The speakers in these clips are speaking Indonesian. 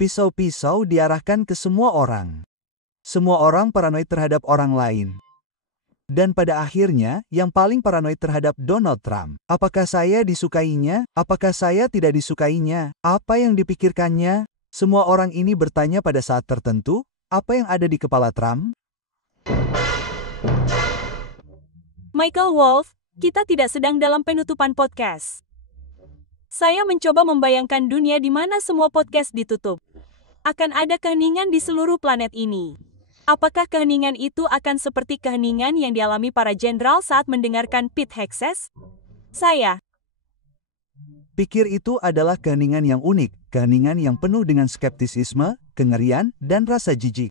Pisau-pisau diarahkan ke semua orang. Semua orang paranoid terhadap orang lain. Dan pada akhirnya, yang paling paranoid terhadap Donald Trump. Apakah saya disukainya? Apakah saya tidak disukainya? Apa yang dipikirkannya? Semua orang ini bertanya pada saat tertentu, apa yang ada di kepala Trump? Michael Wolff, kita tidak sedang dalam penutupan podcast. Saya mencoba membayangkan dunia di mana semua podcast ditutup. Akan ada keheningan di seluruh planet ini. Apakah keheningan itu akan seperti keheningan yang dialami para jenderal saat mendengarkan Pete Hegseth? Saya pikir itu adalah keheningan yang unik, keheningan yang penuh dengan skeptisisme, kengerian, dan rasa jijik.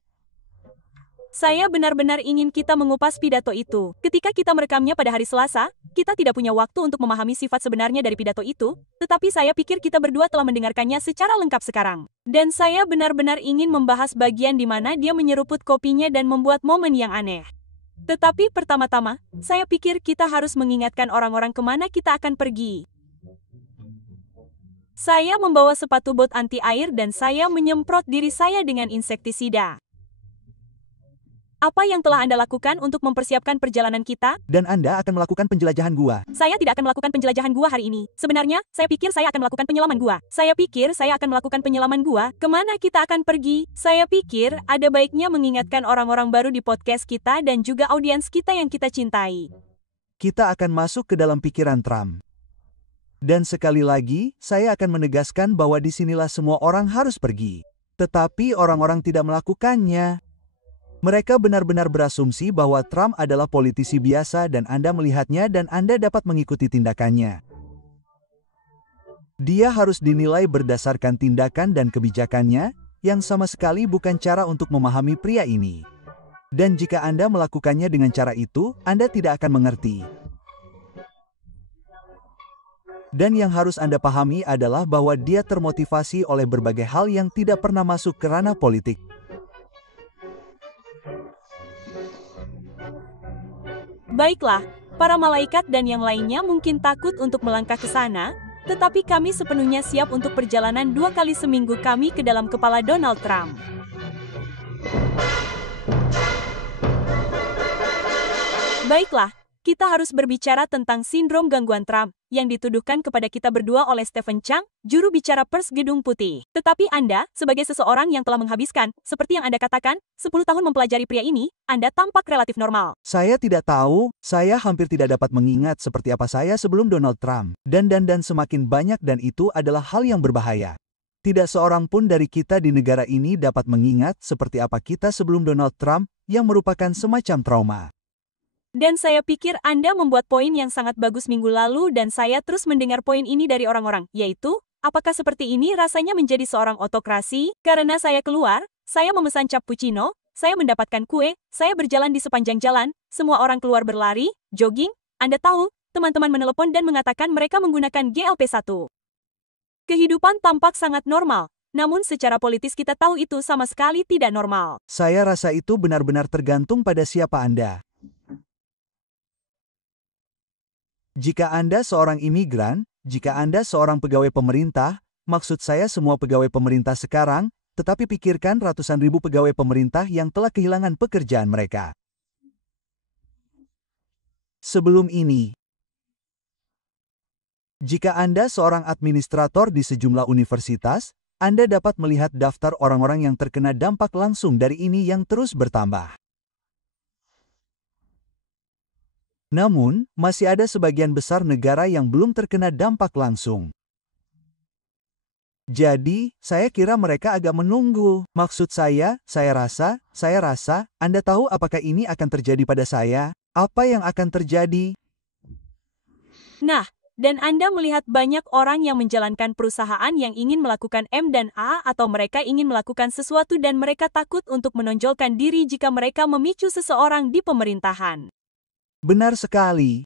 Saya benar-benar ingin kita mengupas pidato itu. Ketika kita merekamnya pada hari Selasa, kita tidak punya waktu untuk memahami sifat sebenarnya dari pidato itu, tetapi saya pikir kita berdua telah mendengarkannya secara lengkap sekarang. Dan saya benar-benar ingin membahas bagian di mana dia menyeruput kopinya dan membuat momen yang aneh. Tetapi pertama-tama, saya pikir kita harus mengingatkan orang-orang kemana kita akan pergi. Saya membawa sepatu bot anti air dan saya menyemprot diri saya dengan insektisida. Apa yang telah Anda lakukan untuk mempersiapkan perjalanan kita? Dan Anda akan melakukan penjelajahan gua. Saya tidak akan melakukan penjelajahan gua hari ini. Sebenarnya, saya pikir saya akan melakukan penyelaman gua. Saya pikir saya akan melakukan penyelaman gua. Kemana kita akan pergi? Saya pikir ada baiknya mengingatkan orang-orang baru di podcast kita dan juga audiens kita yang kita cintai. Kita akan masuk ke dalam pikiran Trump. Dan sekali lagi, saya akan menegaskan bahwa disinilah semua orang harus pergi. Tetapi orang-orang tidak melakukannya. Mereka benar-benar berasumsi bahwa Trump adalah politisi biasa dan Anda melihatnya dan Anda dapat mengikuti tindakannya. Dia harus dinilai berdasarkan tindakan dan kebijakannya, yang sama sekali bukan cara untuk memahami pria ini. Dan jika Anda melakukannya dengan cara itu, Anda tidak akan mengerti. Dan yang harus Anda pahami adalah bahwa dia termotivasi oleh berbagai hal yang tidak pernah masuk ke ranah politik. Baiklah, para malaikat dan yang lainnya mungkin takut untuk melangkah ke sana, tetapi kami sepenuhnya siap untuk perjalanan 2 kali seminggu kami ke dalam kepala Donald Trump. Baiklah, kita harus berbicara tentang sindrom gangguan Trump, yang dituduhkan kepada kita berdua oleh Stephen Chang, juru bicara Pers Gedung Putih. Tetapi Anda, sebagai seseorang yang telah menghabiskan, seperti yang Anda katakan, 10 tahun mempelajari pria ini, Anda tampak relatif normal. Saya tidak tahu, saya hampir tidak dapat mengingat seperti apa saya sebelum Donald Trump. Dan semakin banyak dan itu adalah hal yang berbahaya. Tidak seorang pun dari kita di negara ini dapat mengingat seperti apa kita sebelum Donald Trump, yang merupakan semacam trauma. Dan saya pikir Anda membuat poin yang sangat bagus minggu lalu dan saya terus mendengar poin ini dari orang-orang, yaitu, apakah seperti ini rasanya menjadi seorang otokrasi? Karena saya keluar, saya memesan cappuccino, saya mendapatkan kue, saya berjalan di sepanjang jalan, semua orang keluar berlari, jogging, Anda tahu, teman-teman menelepon dan mengatakan mereka menggunakan GLP-1. Kehidupan tampak sangat normal, namun secara politis kita tahu itu sama sekali tidak normal. Saya rasa itu benar-benar tergantung pada siapa Anda. Jika Anda seorang imigran, jika Anda seorang pegawai pemerintah, maksud saya semua pegawai pemerintah sekarang, tetapi pikirkan ratusan ribu pegawai pemerintah yang telah kehilangan pekerjaan mereka. Sebelum ini, jika Anda seorang administrator di sejumlah universitas, Anda dapat melihat daftar orang-orang yang terkena dampak langsung dari ini yang terus bertambah. Namun, masih ada sebagian besar negara yang belum terkena dampak langsung. Jadi, saya kira mereka agak menunggu. Maksud saya rasa, Anda tahu apakah ini akan terjadi pada saya? Apa yang akan terjadi? Nah, dan Anda melihat banyak orang yang menjalankan perusahaan yang ingin melakukan M dan A atau mereka ingin melakukan sesuatu dan mereka takut untuk menonjolkan diri jika mereka memicu seseorang di pemerintahan. Benar sekali.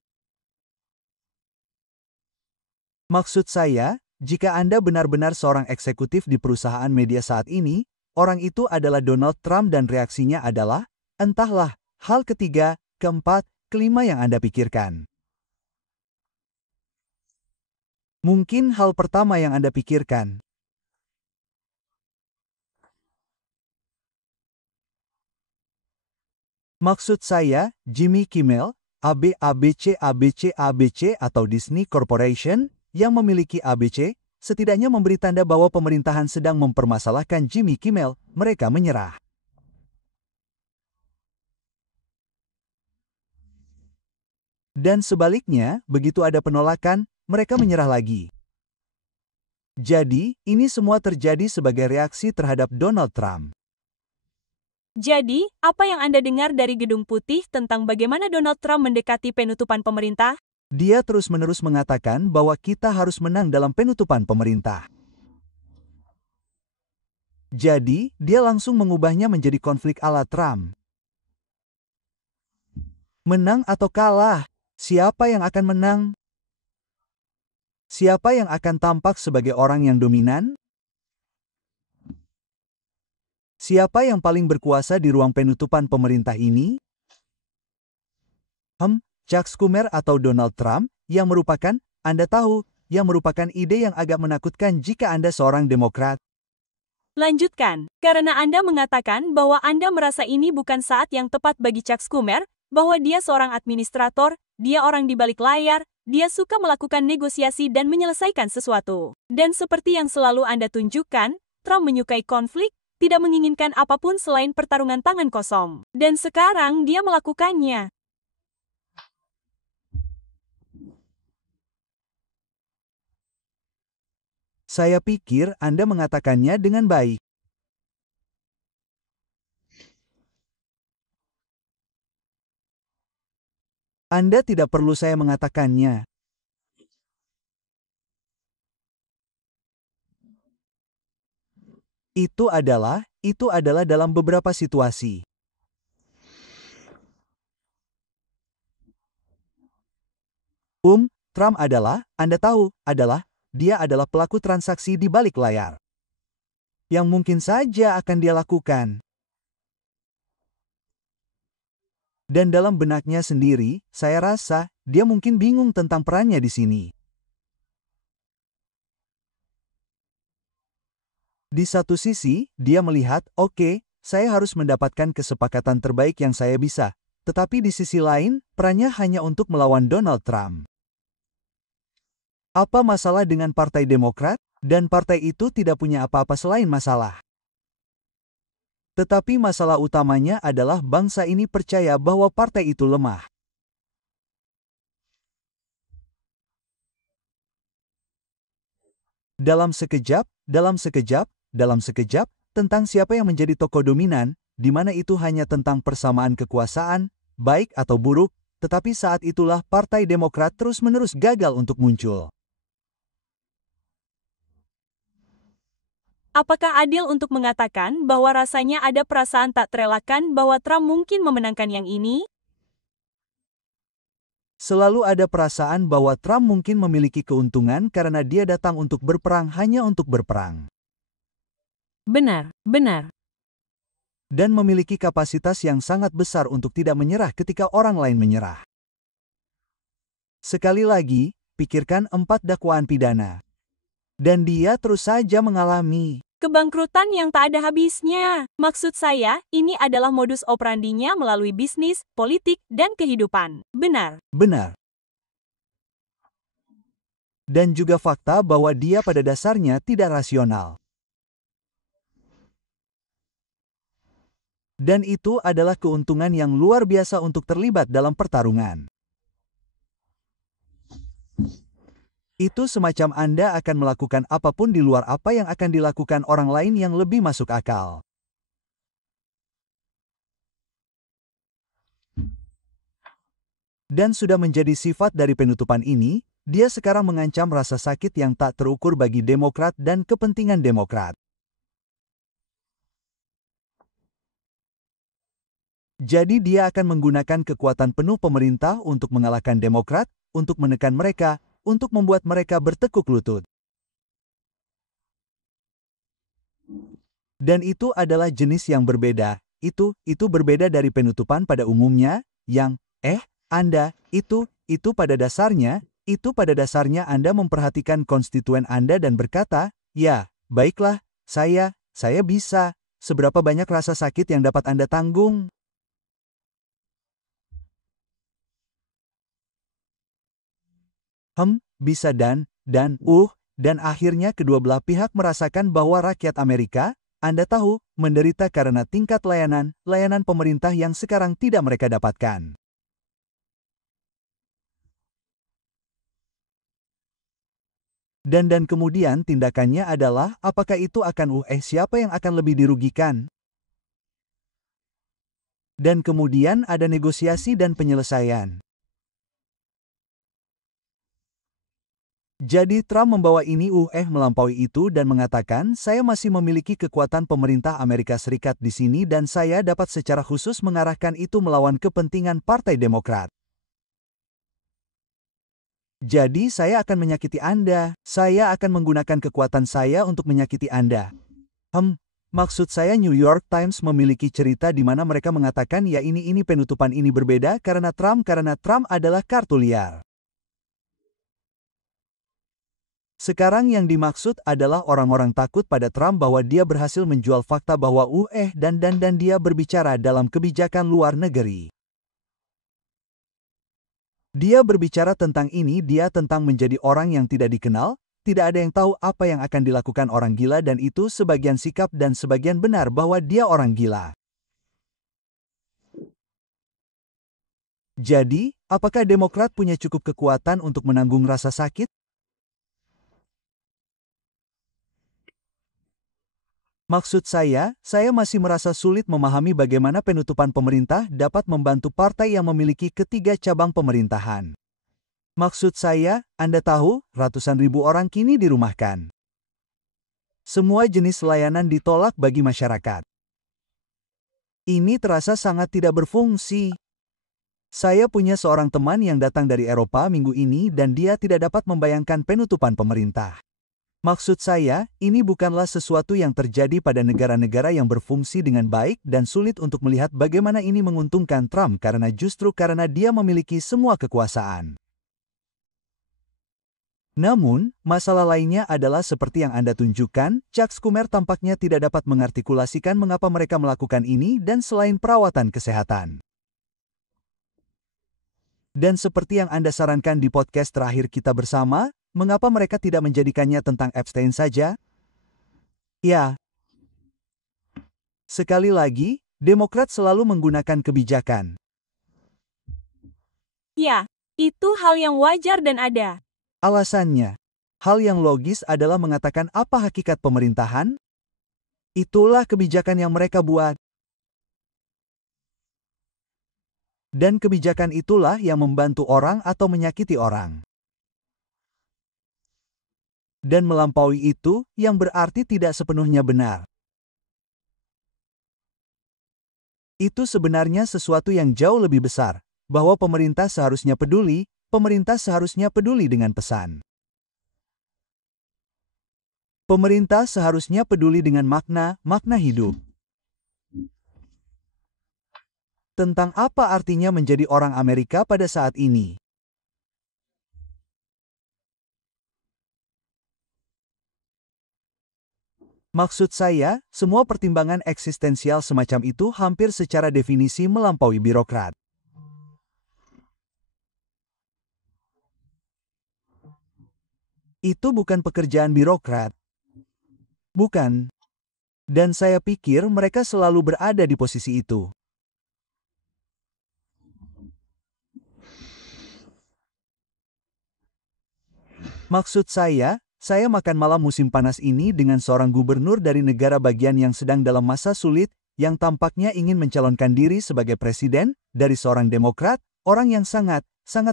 Maksud saya, jika Anda benar-benar seorang eksekutif di perusahaan media saat ini, orang itu adalah Donald Trump dan reaksinya adalah, entahlah, hal ketiga, keempat, kelima yang Anda pikirkan. Mungkin hal pertama yang Anda pikirkan. Maksud saya, Jimmy Kimmel, ABC atau Disney Corporation, yang memiliki ABC, setidaknya memberi tanda bahwa pemerintahan sedang mempermasalahkan Jimmy Kimmel, mereka menyerah. Dan sebaliknya, begitu ada penolakan, mereka menyerah lagi. Jadi, ini semua terjadi sebagai reaksi terhadap Donald Trump. Jadi, apa yang Anda dengar dari Gedung Putih tentang bagaimana Donald Trump mendekati penutupan pemerintah? Dia terus-menerus mengatakan bahwa kita harus menang dalam penutupan pemerintah. Jadi, dia langsung mengubahnya menjadi konflik ala Trump. Menang atau kalah? Siapa yang akan menang? Siapa yang akan tampak sebagai orang yang dominan? Siapa yang paling berkuasa di ruang penutupan pemerintah ini? Chuck Schumer atau Donald Trump, yang merupakan, Anda tahu, yang merupakan ide yang agak menakutkan jika Anda seorang Demokrat. Lanjutkan, karena Anda mengatakan bahwa Anda merasa ini bukan saat yang tepat bagi Chuck Schumer, bahwa dia seorang administrator, dia orang di balik layar, dia suka melakukan negosiasi dan menyelesaikan sesuatu. Dan seperti yang selalu Anda tunjukkan, Trump menyukai konflik, tidak menginginkan apapun selain pertarungan tangan kosong. Dan sekarang dia melakukannya. Saya pikir Anda mengatakannya dengan baik. Anda tidak perlu saya mengatakannya. Itu adalah dalam beberapa situasi. Trump adalah, Anda tahu, dia adalah pelaku transaksi di balik layar. Yang mungkin saja akan dia lakukan. Dan dalam benaknya sendiri, saya rasa, dia mungkin bingung tentang perannya di sini. Di satu sisi, dia melihat, oke, saya harus mendapatkan kesepakatan terbaik yang saya bisa. Tetapi di sisi lain, perannya hanya untuk melawan Donald Trump. Apa masalah dengan Partai Demokrat? Dan partai itu tidak punya apa-apa selain masalah. Tetapi masalah utamanya adalah bangsa ini percaya bahwa partai itu lemah. Dalam sekejap, tentang siapa yang menjadi tokoh dominan, di mana itu hanya tentang persamaan kekuasaan, baik atau buruk, tetapi saat itulah Partai Demokrat terus-menerus gagal untuk muncul. Apakah adil untuk mengatakan bahwa rasanya ada perasaan tak terelakkan bahwa Trump mungkin memenangkan yang ini? Selalu ada perasaan bahwa Trump mungkin memiliki keuntungan karena dia datang untuk berperang hanya untuk berperang. Benar. Dan memiliki kapasitas yang sangat besar untuk tidak menyerah ketika orang lain menyerah. Sekali lagi, pikirkan 4 dakwaan pidana. Dan dia terus saja mengalami Kebangkrutan yang tak ada habisnya. Maksud saya, ini adalah modus operandinya melalui bisnis, politik, dan kehidupan. Benar. Dan juga fakta bahwa dia pada dasarnya tidak rasional. Dan itu adalah keuntungan yang luar biasa untuk terlibat dalam pertarungan. Itu semacam Anda akan melakukan apapun di luar apa yang akan dilakukan orang lain yang lebih masuk akal. Dan sudah menjadi sifat dari penutupan ini, dia sekarang mengancam rasa sakit yang tak terukur bagi Demokrat dan kepentingan Demokrat. Jadi dia akan menggunakan kekuatan penuh pemerintah untuk mengalahkan Demokrat, untuk menekan mereka, untuk membuat mereka bertekuk lutut. Dan itu adalah jenis yang berbeda. Itu berbeda dari penutupan pada umumnya, yang, Anda, itu pada dasarnya Anda memperhatikan konstituen Anda dan berkata, ya, baiklah, saya bisa. Seberapa banyak rasa sakit yang dapat Anda tanggung? Bisa dan akhirnya kedua belah pihak merasakan bahwa rakyat Amerika, Anda tahu, menderita karena tingkat layanan pemerintah yang sekarang tidak mereka dapatkan. Dan kemudian tindakannya adalah, apakah itu akan siapa yang akan lebih dirugikan? Dan kemudian ada negosiasi dan penyelesaian. Jadi Trump membawa ini melampaui itu dan mengatakan, saya masih memiliki kekuatan pemerintah Amerika Serikat di sini dan saya dapat secara khusus mengarahkan itu melawan kepentingan Partai Demokrat. Jadi saya akan menyakiti Anda. Saya akan menggunakan kekuatan saya untuk menyakiti Anda. Maksud saya New York Times memiliki cerita di mana mereka mengatakan ya ini penutupan ini berbeda karena Trump adalah kartu liar. Sekarang yang dimaksud adalah orang-orang takut pada Trump bahwa dia berhasil menjual fakta bahwa dan dia berbicara dalam kebijakan luar negeri. Dia berbicara tentang ini, dia tentang menjadi orang yang tidak dikenal, tidak ada yang tahu apa yang akan dilakukan orang gila dan itu sebagian sikap dan sebagian benar bahwa dia orang gila. Jadi, apakah Demokrat punya cukup kekuatan untuk menanggung rasa sakit? Maksud saya masih merasa sulit memahami bagaimana penutupan pemerintah dapat membantu partai yang memiliki ketiga cabang pemerintahan. Maksud saya, Anda tahu, ratusan ribu orang kini dirumahkan. Semua jenis layanan ditolak bagi masyarakat. Ini terasa sangat tidak berfungsi. Saya punya seorang teman yang datang dari Eropa minggu ini dan dia tidak dapat membayangkan penutupan pemerintah. Maksud saya, ini bukanlah sesuatu yang terjadi pada negara-negara yang berfungsi dengan baik dan sulit untuk melihat bagaimana ini menguntungkan Trump karena dia memiliki semua kekuasaan. Namun, masalah lainnya adalah seperti yang Anda tunjukkan, Chuck Schumer tampaknya tidak dapat mengartikulasikan mengapa mereka melakukan ini dan selain perawatan kesehatan. Dan seperti yang Anda sarankan di podcast terakhir kita bersama, mengapa mereka tidak menjadikannya tentang Epstein saja? Ya. Sekali lagi, Demokrat selalu menggunakan kebijakan. Ya, itu hal yang wajar dan ada. Alasannya, hal yang logis adalah mengatakan apa hakikat pemerintahan? Itulah kebijakan yang mereka buat. Dan kebijakan itulah yang membantu orang atau menyakiti orang. Dan melampaui itu, yang berarti tidak sepenuhnya benar. Itu sebenarnya sesuatu yang jauh lebih besar, bahwa pemerintah seharusnya peduli dengan pesan. Pemerintah seharusnya peduli dengan makna hidup. Tentang apa artinya menjadi orang Amerika pada saat ini. Maksud saya, semua pertimbangan eksistensial semacam itu hampir secara definisi melampaui birokrat. Itu bukan pekerjaan birokrat. Bukan. Dan saya pikir mereka selalu berada di posisi itu. Maksud saya makan malam musim panas ini dengan seorang gubernur dari negara bagian yang sedang dalam masa sulit, yang tampaknya ingin mencalonkan diri sebagai presiden, dari seorang Demokrat, orang yang sangat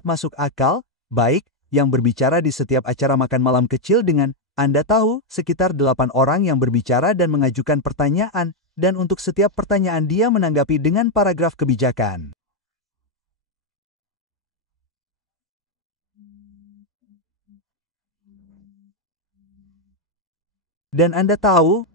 masuk akal, baik, yang berbicara di setiap acara makan malam kecil dengan, Anda tahu, sekitar 8 orang yang berbicara dan mengajukan pertanyaan, dan untuk setiap pertanyaan dia menanggapi dengan paragraf kebijakan. Dan Anda tahu?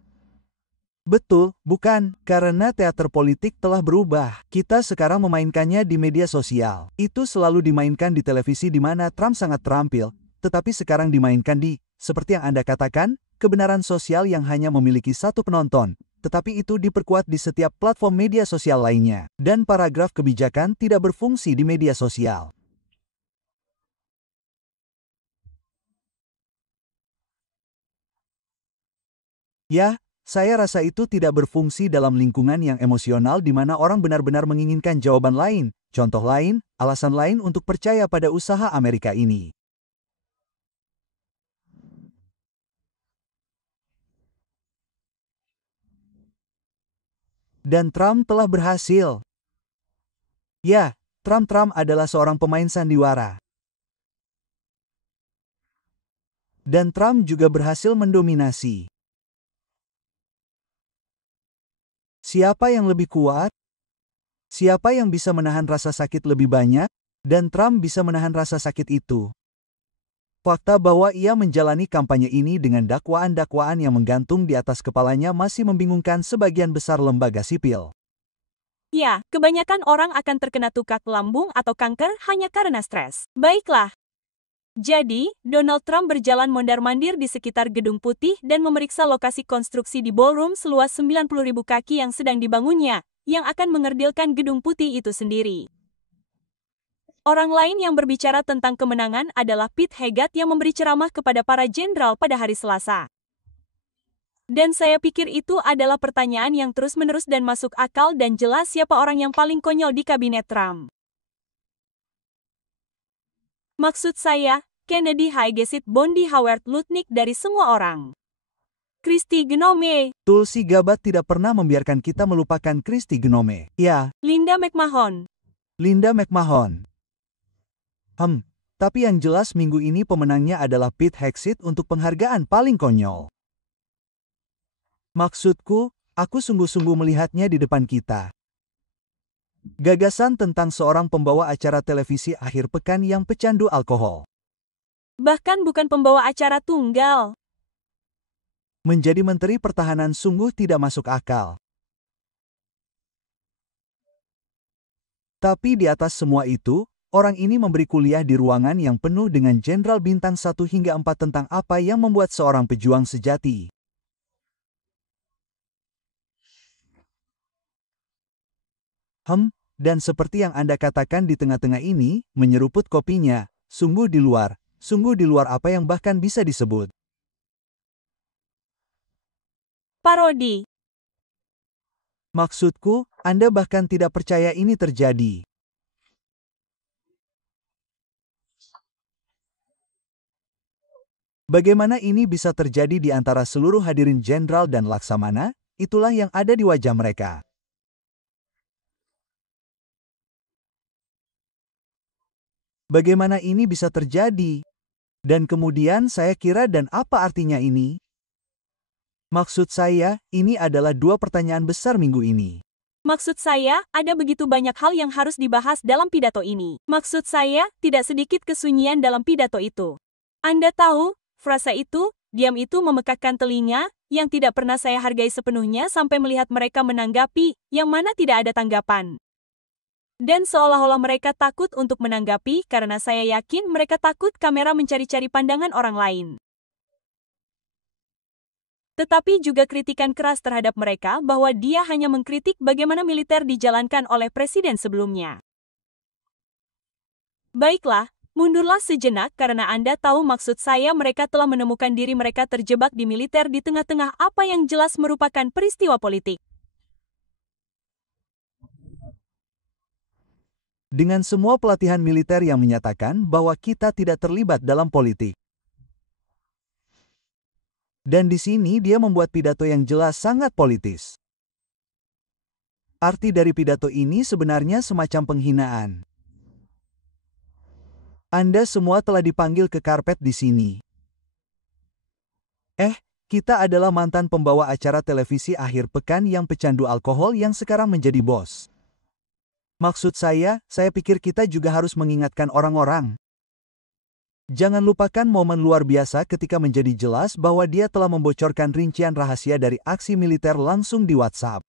Betul, bukan, karena teater politik telah berubah. Kita sekarang memainkannya di media sosial. Itu selalu dimainkan di televisi di mana Trump sangat terampil, tetapi sekarang dimainkan di, seperti yang Anda katakan, kebenaran sosial yang hanya memiliki satu penonton, tetapi itu diperkuat di setiap platform media sosial lainnya. Dan paragraf kebijakan tidak berfungsi di media sosial. Ya, saya rasa itu tidak berfungsi dalam lingkungan yang emosional di mana orang benar-benar menginginkan jawaban lain, contoh lain, alasan lain untuk percaya pada usaha Amerika ini. Dan Trump telah berhasil. Ya, Trump adalah seorang pemain sandiwara. Dan Trump juga berhasil mendominasi. Siapa yang lebih kuat? Siapa yang bisa menahan rasa sakit lebih banyak? Dan Trump bisa menahan rasa sakit itu. Fakta bahwa ia menjalani kampanye ini dengan dakwaan-dakwaan yang menggantung di atas kepalanya masih membingungkan sebagian besar lembaga sipil. Ya, kebanyakan orang akan terkena tukak lambung atau kanker hanya karena stres. Baiklah. Jadi, Donald Trump berjalan mondar-mandir di sekitar Gedung Putih dan memeriksa lokasi konstruksi di ballroom seluas 90.000 kaki yang sedang dibangunnya, yang akan mengerdilkan Gedung Putih itu sendiri. Orang lain yang berbicara tentang kemenangan adalah Pete Hegseth yang memberi ceramah kepada para jenderal pada hari Selasa. Dan saya pikir itu adalah pertanyaan yang terus-menerus dan masuk akal dan jelas siapa orang yang paling konyol di kabinet Trump. Maksud saya, Kennedy Haigesith Bondi Howard Lutnick dari semua orang. Kristi Gnome. Tulsi Gabbard tidak pernah membiarkan kita melupakan Kristi Gnome. Ya, Linda McMahon. Linda McMahon. Tapi yang jelas minggu ini pemenangnya adalah Pete Hegseth untuk penghargaan paling konyol. Maksudku, aku sungguh-sungguh melihatnya di depan kita. Gagasan tentang seorang pembawa acara televisi akhir pekan yang pecandu alkohol. Bahkan bukan pembawa acara tunggal. Menjadi Menteri Pertahanan sungguh tidak masuk akal. Tapi di atas semua itu, orang ini memberi kuliah di ruangan yang penuh dengan jenderal bintang 1 hingga 4 tentang apa yang membuat seorang pejuang sejati. Dan seperti yang Anda katakan di tengah-tengah ini, menyeruput kopinya, sungguh di luar apa yang bahkan bisa disebut parodi. Maksudku, Anda bahkan tidak percaya ini terjadi. Bagaimana ini bisa terjadi di antara seluruh hadirin jenderal dan laksamana? Itulah yang ada di wajah mereka. Bagaimana ini bisa terjadi? Dan kemudian saya kira dan apa artinya ini? Maksud saya, ini adalah 2 pertanyaan besar minggu ini. Maksud saya, ada begitu banyak hal yang harus dibahas dalam pidato ini. Maksud saya, tidak sedikit kesunyian dalam pidato itu. Anda tahu, frasa itu, diam itu memekakkan telinga, yang tidak pernah saya hargai sepenuhnya sampai melihat mereka menanggapi, yang mana tidak ada tanggapan. Dan seolah-olah mereka takut untuk menanggapi karena saya yakin mereka takut kamera mencari-cari pandangan orang lain. Tetapi juga kritikan keras terhadap mereka bahwa dia hanya mengkritik bagaimana militer dijalankan oleh presiden sebelumnya. Baiklah, mundurlah sejenak karena Anda tahu maksud saya mereka telah menemukan diri mereka terjebak di militer di tengah-tengah apa yang jelas merupakan peristiwa politik. Dengan semua pelatihan militer yang menyatakan bahwa kita tidak terlibat dalam politik. Dan di sini dia membuat pidato yang jelas sangat politis. Arti dari pidato ini sebenarnya semacam penghinaan. Anda semua telah dipanggil ke karpet di sini. Kita adalah mantan pembawa acara televisi akhir pekan yang pecandu alkohol yang sekarang menjadi bos. Maksud saya pikir kita juga harus mengingatkan orang-orang. Jangan lupakan momen luar biasa ketika menjadi jelas bahwa dia telah membocorkan rincian rahasia dari aksi militer langsung di WhatsApp.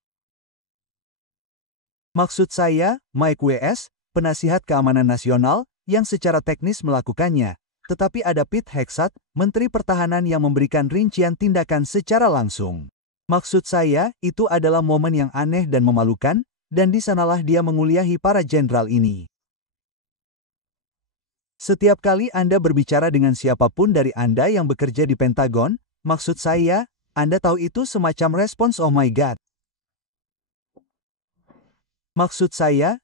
Maksud saya, Mike W.S., penasihat keamanan nasional, yang secara teknis melakukannya, tetapi ada Pete Hegseth, Menteri Pertahanan yang memberikan rincian tindakan secara langsung. Maksud saya, itu adalah momen yang aneh dan memalukan, dan di sanalah dia menguliahi para jenderal ini. Setiap kali Anda berbicara dengan siapapun dari Anda yang bekerja di Pentagon, maksud saya, Anda tahu itu semacam respons "Oh my God". Maksud saya,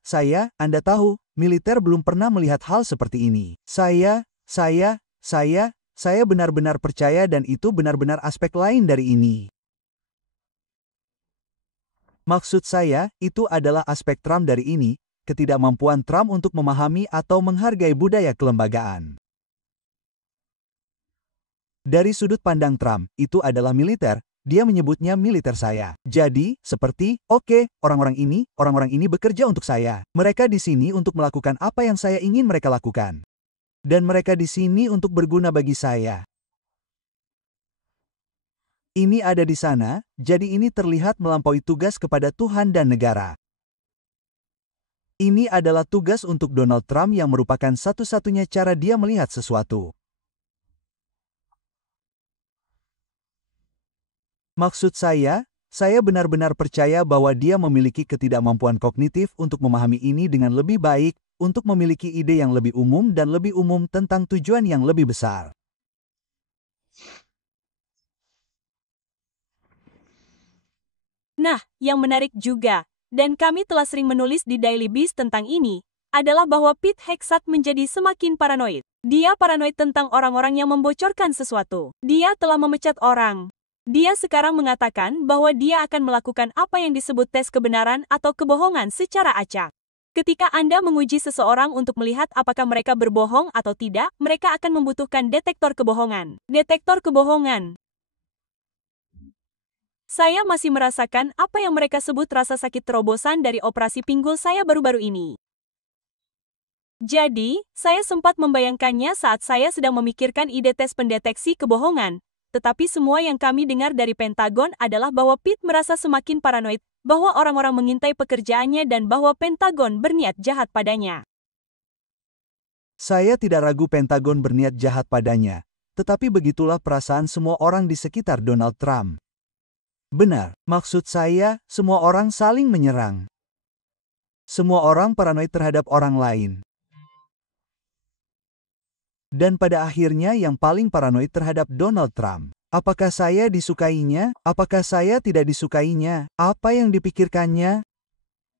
Anda tahu, militer belum pernah melihat hal seperti ini. Saya benar-benar percaya dan itu benar-benar aspek lain dari ini. Maksud saya, itu adalah aspek Trump dari ini, ketidakmampuan Trump untuk memahami atau menghargai budaya kelembagaan. Dari sudut pandang Trump, itu adalah militer, dia menyebutnya militer saya. Jadi, seperti, oke, orang-orang ini bekerja untuk saya. Mereka di sini untuk melakukan apa yang saya ingin mereka lakukan. Dan mereka di sini untuk berguna bagi saya. Ini ada di sana, jadi ini terlihat melampaui tugas kepada Tuhan dan negara. Ini adalah tugas untuk Donald Trump yang merupakan satu-satunya cara dia melihat sesuatu. Maksud saya benar-benar percaya bahwa dia memiliki ketidakmampuan kognitif untuk memahami ini dengan lebih baik, untuk memiliki ide yang lebih umum dan lebih umum tentang tujuan yang lebih besar. Nah, yang menarik juga, dan kami telah sering menulis di Daily Beast tentang ini, adalah bahwa Pete Hegseth menjadi semakin paranoid. Dia paranoid tentang orang-orang yang membocorkan sesuatu. Dia telah memecat orang. Dia sekarang mengatakan bahwa dia akan melakukan apa yang disebut tes kebenaran atau kebohongan secara acak. Ketika Anda menguji seseorang untuk melihat apakah mereka berbohong atau tidak, mereka akan membutuhkan detektor kebohongan. Detektor kebohongan. Saya masih merasakan apa yang mereka sebut rasa sakit terobosan dari operasi pinggul saya baru-baru ini. Jadi, saya sempat membayangkannya saat saya sedang memikirkan ide tes pendeteksi kebohongan. Tetapi semua yang kami dengar dari Pentagon adalah bahwa Pete merasa semakin paranoid, bahwa orang-orang mengintai pekerjaannya dan bahwa Pentagon berniat jahat padanya. Saya tidak ragu Pentagon berniat jahat padanya, tetapi begitulah perasaan semua orang di sekitar Donald Trump. Benar, maksud saya, semua orang saling menyerang. Semua orang paranoid terhadap orang lain. Dan pada akhirnya yang paling paranoid terhadap Donald Trump. Apakah saya disukainya? Apakah saya tidak disukainya? Apa yang dipikirkannya?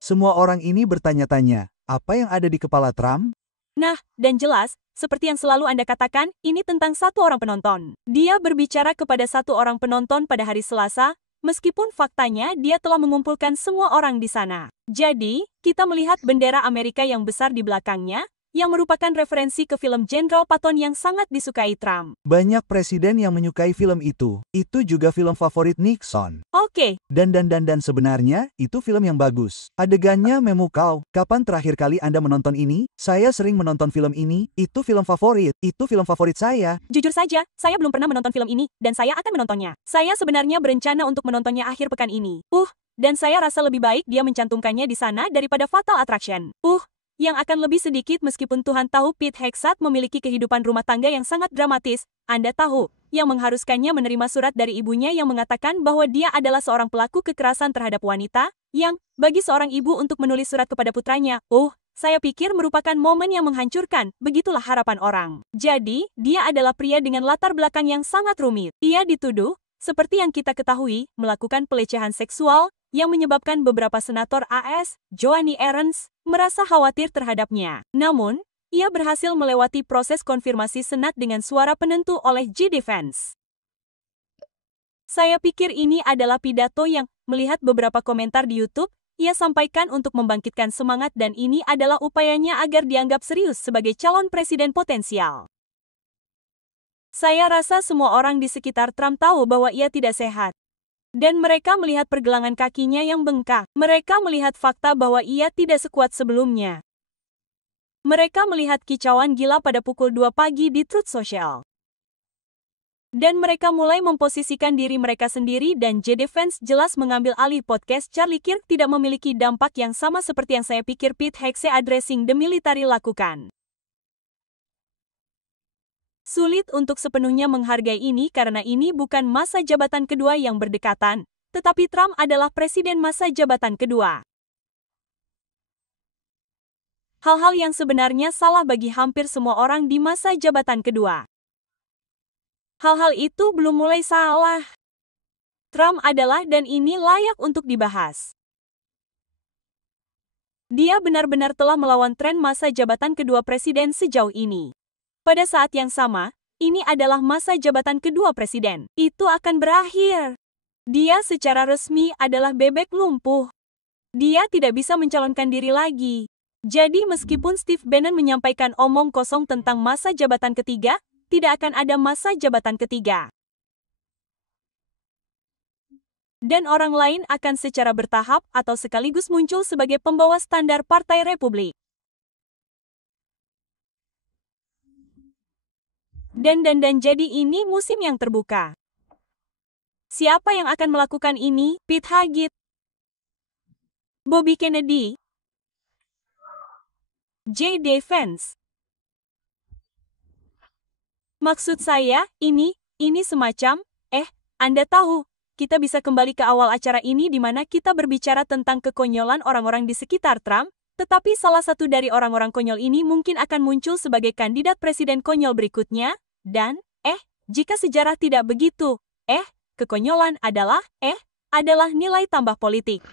Semua orang ini bertanya-tanya, apa yang ada di kepala Trump? Nah, dan jelas, seperti yang selalu Anda katakan, ini tentang satu orang penonton. Dia berbicara kepada satu orang penonton pada hari Selasa, meskipun faktanya dia telah mengumpulkan semua orang di sana. Jadi, kita melihat bendera Amerika yang besar di belakangnya, yang merupakan referensi ke film Jenderal Patton yang sangat disukai Trump. Banyak presiden yang menyukai film itu. Itu juga film favorit Nixon. Oke. Dan sebenarnya, itu film yang bagus. Adegannya memukau. Kapan terakhir kali Anda menonton ini? Saya sering menonton film ini. Itu film favorit. Itu film favorit saya. Jujur saja, saya belum pernah menonton film ini, dan saya akan menontonnya. Saya sebenarnya berencana untuk menontonnya akhir pekan ini. Dan saya rasa lebih baik dia mencantumkannya di sana daripada Fatal Attraction. Yang akan lebih sedikit meskipun Tuhan tahu Pete Hegseth memiliki kehidupan rumah tangga yang sangat dramatis. Anda tahu, yang mengharuskannya menerima surat dari ibunya yang mengatakan bahwa dia adalah seorang pelaku kekerasan terhadap wanita, yang, bagi seorang ibu untuk menulis surat kepada putranya, saya pikir merupakan momen yang menghancurkan, begitulah harapan orang. Jadi, dia adalah pria dengan latar belakang yang sangat rumit. Ia dituduh, seperti yang kita ketahui, melakukan pelecehan seksual, yang menyebabkan beberapa senator AS, Joanne Ernst, merasa khawatir terhadapnya. Namun, ia berhasil melewati proses konfirmasi Senat dengan suara penentu oleh JD Vance. Saya pikir ini adalah pidato yang, melihat beberapa komentar di YouTube, ia sampaikan untuk membangkitkan semangat dan ini adalah upayanya agar dianggap serius sebagai calon presiden potensial. Saya rasa semua orang di sekitar Trump tahu bahwa ia tidak sehat. Dan mereka melihat pergelangan kakinya yang bengkak. Mereka melihat fakta bahwa ia tidak sekuat sebelumnya. Mereka melihat kicauan gila pada pukul 2 pagi di Truth Social. Dan mereka mulai memposisikan diri mereka sendiri dan JD Vance jelas mengambil alih podcast Charlie Kirk tidak memiliki dampak yang sama seperti yang saya pikir Pete Hegseth Addressing the Military lakukan. Sulit untuk sepenuhnya menghargai ini karena ini bukan masa jabatan kedua yang berdekatan, tetapi Trump adalah presiden masa jabatan kedua. Hal-hal yang sebenarnya salah bagi hampir semua orang di masa jabatan kedua. Hal-hal itu belum mulai salah. Trump adalah dan ini layak untuk dibahas. Dia benar-benar telah melawan tren masa jabatan kedua presiden sejauh ini. Pada saat yang sama, ini adalah masa jabatan kedua presiden. Itu akan berakhir. Dia secara resmi adalah bebek lumpuh. Dia tidak bisa mencalonkan diri lagi. Jadi meskipun Steve Bannon menyampaikan omong kosong tentang masa jabatan ketiga, tidak akan ada masa jabatan ketiga. Dan orang lain akan secara bertahap atau sekaligus muncul sebagai pembawa standar Partai Republik. Dan jadi ini musim yang terbuka. Siapa yang akan melakukan ini? Pete Hegseth, Bobby Kennedy, J.D. Vance. Maksud saya, ini semacam, Anda tahu, kita bisa kembali ke awal acara ini di mana kita berbicara tentang kekonyolan orang-orang di sekitar Trump, tetapi salah satu dari orang-orang konyol ini mungkin akan muncul sebagai kandidat presiden konyol berikutnya, dan, jika sejarah tidak begitu, kekonyolan adalah nilai tambah politik.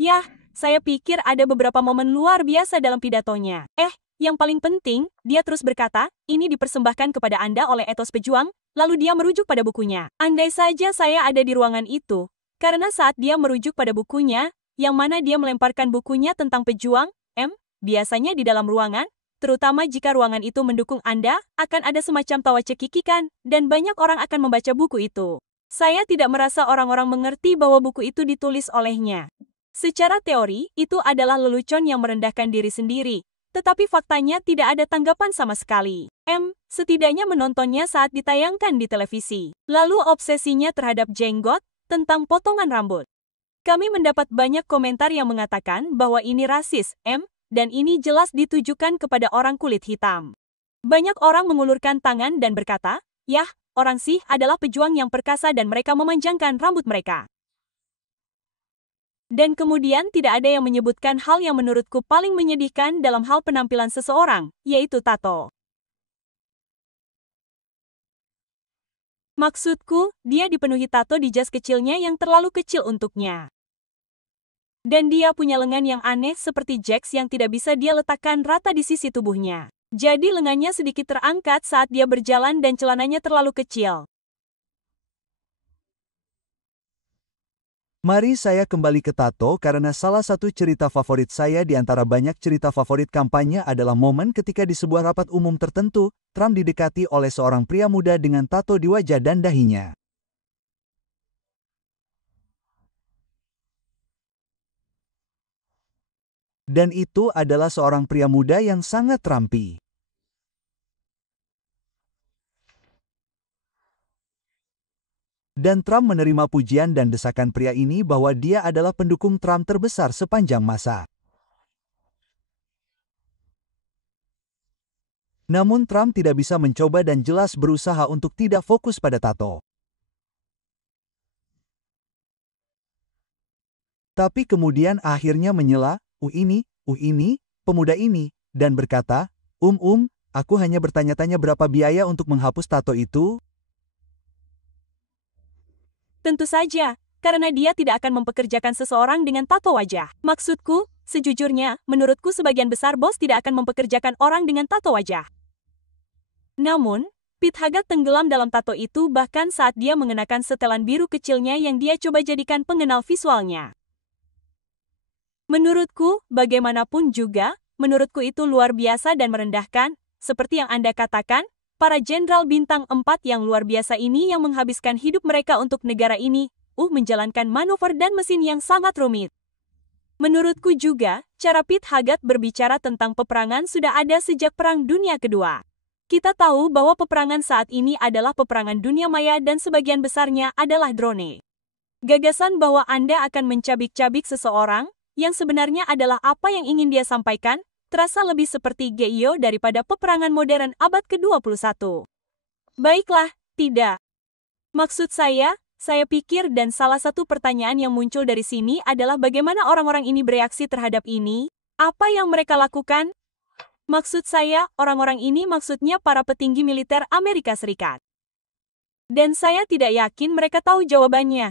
Yah, saya pikir ada beberapa momen luar biasa dalam pidatonya. Yang paling penting, dia terus berkata, ini dipersembahkan kepada Anda oleh etos pejuang, lalu dia merujuk pada bukunya. Andai saja saya ada di ruangan itu, karena saat dia merujuk pada bukunya, yang mana dia melemparkan bukunya tentang pejuang, biasanya di dalam ruangan, terutama jika ruangan itu mendukung Anda, akan ada semacam tawa cekikikan, dan banyak orang akan membaca buku itu. Saya tidak merasa orang-orang mengerti bahwa buku itu ditulis olehnya. Secara teori, itu adalah lelucon yang merendahkan diri sendiri. Tetapi faktanya tidak ada tanggapan sama sekali. Setidaknya menontonnya saat ditayangkan di televisi. Lalu obsesinya terhadap jenggot, tentang potongan rambut. Kami mendapat banyak komentar yang mengatakan bahwa ini rasis, dan ini jelas ditujukan kepada orang kulit hitam. Banyak orang mengulurkan tangan dan berkata, yah, orang Sikh adalah pejuang yang perkasa dan mereka memanjangkan rambut mereka. Dan kemudian tidak ada yang menyebutkan hal yang menurutku paling menyedihkan dalam hal penampilan seseorang, yaitu tato. Maksudku, dia dipenuhi tato di jas kecilnya yang terlalu kecil untuknya. Dan dia punya lengan yang aneh seperti Jax yang tidak bisa dia letakkan rata di sisi tubuhnya. Jadi lengannya sedikit terangkat saat dia berjalan dan celananya terlalu kecil. Mari saya kembali ke tato karena salah satu cerita favorit saya di antara banyak cerita favorit kampanye adalah momen ketika di sebuah rapat umum tertentu, Trump didekati oleh seorang pria muda dengan tato di wajah dan dahinya. Dan itu adalah seorang pria muda yang sangat Trumpy. Dan Trump menerima pujian dan desakan pria ini bahwa dia adalah pendukung Trump terbesar sepanjang masa. Namun Trump tidak bisa mencoba dan jelas berusaha untuk tidak fokus pada tato. Tapi kemudian akhirnya menyela, ini, pemuda ini, dan berkata, aku hanya bertanya-tanya berapa biaya untuk menghapus tato itu? Tentu saja, karena dia tidak akan mempekerjakan seseorang dengan tato wajah. Maksudku, sejujurnya, menurutku sebagian besar bos tidak akan mempekerjakan orang dengan tato wajah. Namun, Pete Hegseth tenggelam dalam tato itu bahkan saat dia mengenakan setelan biru kecilnya yang dia coba jadikan pengenal visualnya. Menurutku, bagaimanapun juga, menurutku itu luar biasa dan merendahkan, seperti yang Anda katakan, para jenderal bintang 4 yang luar biasa ini yang menghabiskan hidup mereka untuk negara ini, menjalankan manuver dan mesin yang sangat rumit. Menurutku juga, cara Pete Hegseth berbicara tentang peperangan sudah ada sejak Perang Dunia Kedua. Kita tahu bahwa peperangan saat ini adalah peperangan dunia maya dan sebagian besarnya adalah drone. Gagasan bahwa Anda akan mencabik-cabik seseorang, yang sebenarnya adalah apa yang ingin dia sampaikan, terasa lebih seperti GIO daripada peperangan modern abad ke-21. Baiklah, tidak. Maksud saya pikir dan salah satu pertanyaan yang muncul dari sini adalah bagaimana orang-orang ini bereaksi terhadap ini, apa yang mereka lakukan? Maksud saya, orang-orang ini maksudnya para petinggi militer Amerika Serikat. Dan saya tidak yakin mereka tahu jawabannya.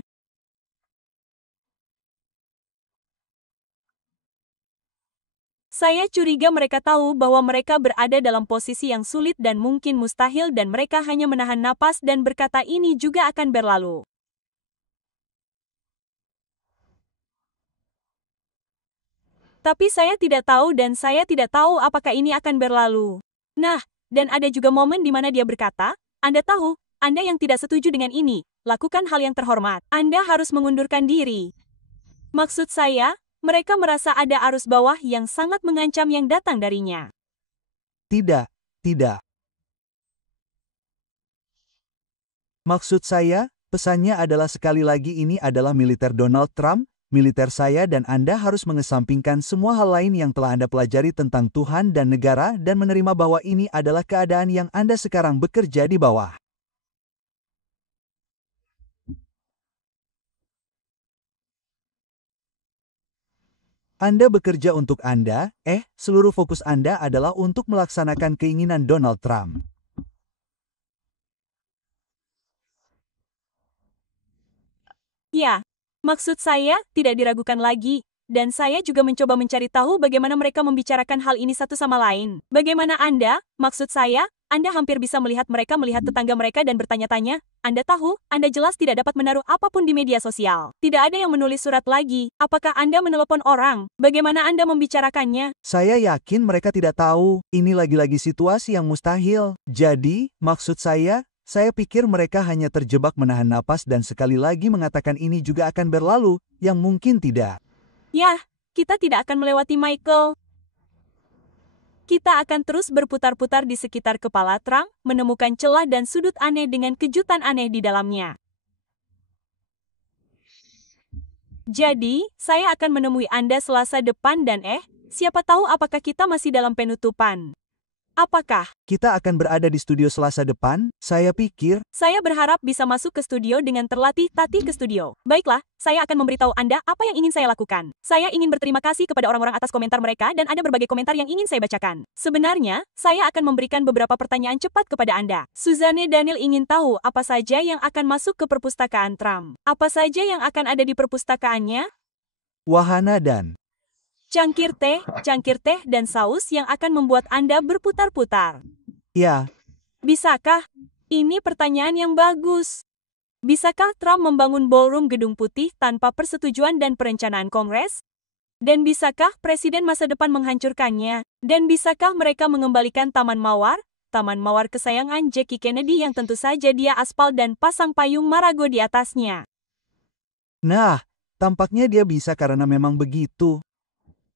Saya curiga mereka tahu bahwa mereka berada dalam posisi yang sulit dan mungkin mustahil dan mereka hanya menahan napas dan berkata ini juga akan berlalu. Tapi saya tidak tahu dan saya tidak tahu apakah ini akan berlalu. Nah, dan ada juga momen di mana dia berkata, Anda tahu, Anda yang tidak setuju dengan ini, lakukan hal yang terhormat. Anda harus mengundurkan diri. Maksud saya, mereka merasa ada arus bawah yang sangat mengancam yang datang darinya. Tidak, tidak. Maksud saya, pesannya adalah sekali lagi ini adalah militer Donald Trump, militer saya dan Anda harus mengesampingkan semua hal lain yang telah Anda pelajari tentang Tuhan dan negara dan menerima bahwa ini adalah keadaan yang Anda sekarang bekerja di bawah. Anda bekerja untuk Anda, seluruh fokus Anda adalah untuk melaksanakan keinginan Donald Trump. Ya, maksud saya tidak diragukan lagi, dan saya juga mencoba mencari tahu bagaimana mereka membicarakan hal ini satu sama lain. Bagaimana Anda, maksud saya, Anda hampir bisa melihat mereka melihat tetangga mereka dan bertanya-tanya, Anda tahu, Anda jelas tidak dapat menaruh apapun di media sosial. Tidak ada yang menulis surat lagi. Apakah Anda menelepon orang? Bagaimana Anda membicarakannya? Saya yakin mereka tidak tahu, ini lagi-lagi situasi yang mustahil. Jadi, maksud saya pikir mereka hanya terjebak menahan napas dan sekali lagi mengatakan ini juga akan berlalu, yang mungkin tidak. Yah, kita tidak akan melewati Michael. Kita akan terus berputar-putar di sekitar kepala Trump, menemukan celah dan sudut aneh dengan kejutan aneh di dalamnya. Jadi, saya akan menemui Anda Selasa depan dan siapa tahu apakah kita masih dalam penutupan. Apakah Kita akan berada di studio Selasa depan, saya pikir. Saya berharap bisa masuk ke studio dengan terlatih Tati ke studio. Baiklah, saya akan memberitahu Anda apa yang ingin saya lakukan. Saya ingin berterima kasih kepada orang-orang atas komentar mereka dan ada berbagai komentar yang ingin saya bacakan. Sebenarnya, saya akan memberikan beberapa pertanyaan cepat kepada Anda. Suzanne Daniel ingin tahu apa saja yang akan masuk ke perpustakaan Trump. Apa saja yang akan ada di perpustakaannya? Wahana dan Cangkir teh, dan saus yang akan membuat Anda berputar-putar. ya, Bisakah? Ini pertanyaan yang bagus. Bisakah Trump membangun ballroom Gedung Putih tanpa persetujuan dan perencanaan Kongres? Dan bisakah Presiden masa depan menghancurkannya? Dan bisakah mereka mengembalikan Taman Mawar kesayangan Jackie Kennedy yang tentu saja dia aspal dan pasang payung Marago di atasnya? nah, tampaknya dia bisa karena memang begitu.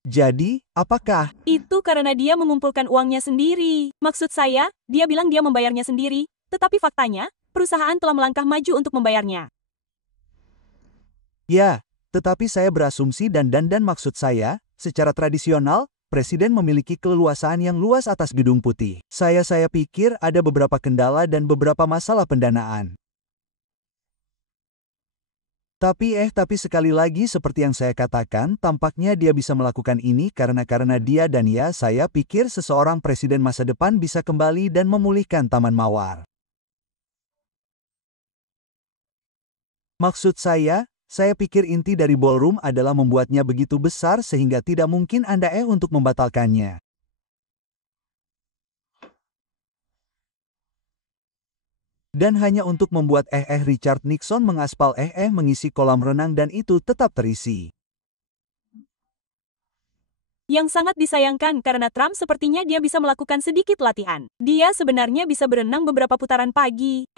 Jadi, apakah Itu karena dia mengumpulkan uangnya sendiri. Maksud saya, dia bilang dia membayarnya sendiri, tetapi faktanya, perusahaan telah melangkah maju untuk membayarnya. ya, tetapi saya berasumsi dan maksud saya, secara tradisional, Presiden memiliki keleluasaan yang luas atas Gedung Putih. Saya pikir ada beberapa kendala dan beberapa masalah pendanaan. Tapi sekali lagi seperti yang saya katakan, tampaknya dia bisa melakukan ini karena dia dan ya saya pikir seseorang presiden masa depan bisa kembali dan memulihkan Taman Mawar. Maksud saya pikir inti dari ballroom adalah membuatnya begitu besar sehingga tidak mungkin Anda untuk membatalkannya. Dan hanya untuk membuat Richard Nixon mengaspal mengisi kolam renang dan itu tetap terisi. Yang sangat disayangkan karena Trump sepertinya dia bisa melakukan sedikit latihan. Dia sebenarnya bisa berenang beberapa putaran pagi.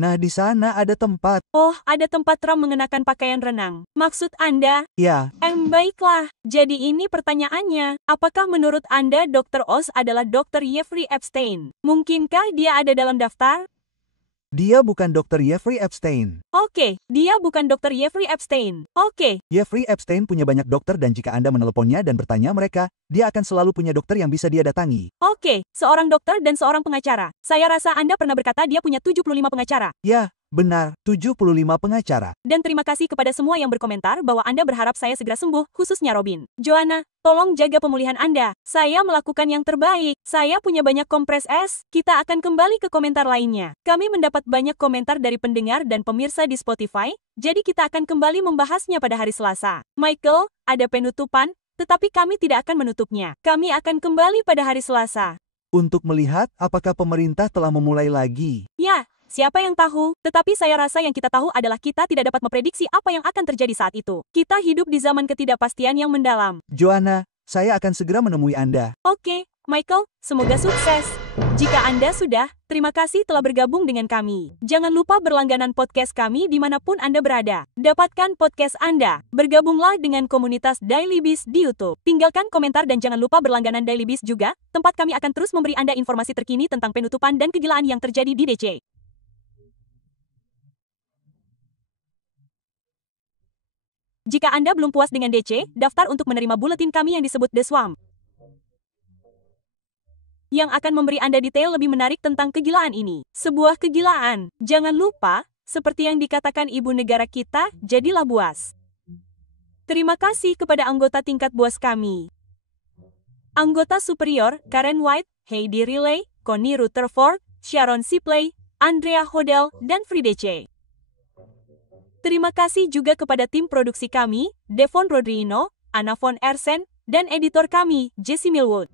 Nah, di sana ada tempat. Oh, ada tempat Trump mengenakan pakaian renang. Maksud Anda? Ya, Baiklah. Jadi ini pertanyaannya. Apakah menurut Anda Dr. Oz adalah Dr. Jeffrey Epstein? Mungkinkah dia ada dalam daftar? dia bukan Dr. Jeffrey Epstein. Oke, dia bukan Dr. Jeffrey Epstein. Oke, Jeffrey Epstein punya banyak dokter dan jika Anda meneleponnya dan bertanya mereka, dia akan selalu punya dokter yang bisa dia datangi. oke, seorang dokter dan seorang pengacara. Saya rasa Anda pernah berkata dia punya 75 pengacara. Ya, Benar, 75 pengacara. Dan terima kasih kepada semua yang berkomentar bahwa Anda berharap saya segera sembuh, khususnya Robin. Joanna, tolong jaga pemulihan Anda. Saya melakukan yang terbaik. Saya punya banyak kompres es. Kita akan kembali ke komentar lainnya. Kami mendapat banyak komentar dari pendengar dan pemirsa di Spotify, jadi kita akan kembali membahasnya pada hari Selasa. Michael, ada penutupan, tetapi kami tidak akan menutupnya. Kami akan kembali pada hari Selasa. Untuk melihat apakah pemerintah telah memulai lagi. Ya. Siapa yang tahu? Tetapi saya rasa yang kita tahu adalah kita tidak dapat memprediksi apa yang akan terjadi saat itu. Kita hidup di zaman ketidakpastian yang mendalam. Joanna, saya akan segera menemui Anda. Oke, Michael, semoga sukses. Jika Anda sudah, terima kasih telah bergabung dengan kami. Jangan lupa berlangganan podcast kami dimanapun Anda berada. Dapatkan podcast Anda. Bergabunglah dengan komunitas Daily Beast di YouTube. Tinggalkan komentar dan jangan lupa berlangganan Daily Beast juga, tempat kami akan terus memberi Anda informasi terkini tentang penutupan dan kegilaan yang terjadi di DC. Jika Anda belum puas dengan DC, daftar untuk menerima buletin kami yang disebut The Swamp, yang akan memberi Anda detail lebih menarik tentang kegilaan ini. Sebuah kegilaan. Jangan lupa, seperti yang dikatakan ibu negara kita, jadilah buas. Terima kasih kepada anggota tingkat buas kami. Anggota superior, Karen White, Heidi Riley, Connie Rutherford, Sharon Sipley, Andrea Hodel, dan Friedece. Terima kasih juga kepada tim produksi kami, Devon Rodrino, Anna von Ersen, dan editor kami, Jesse Millwood.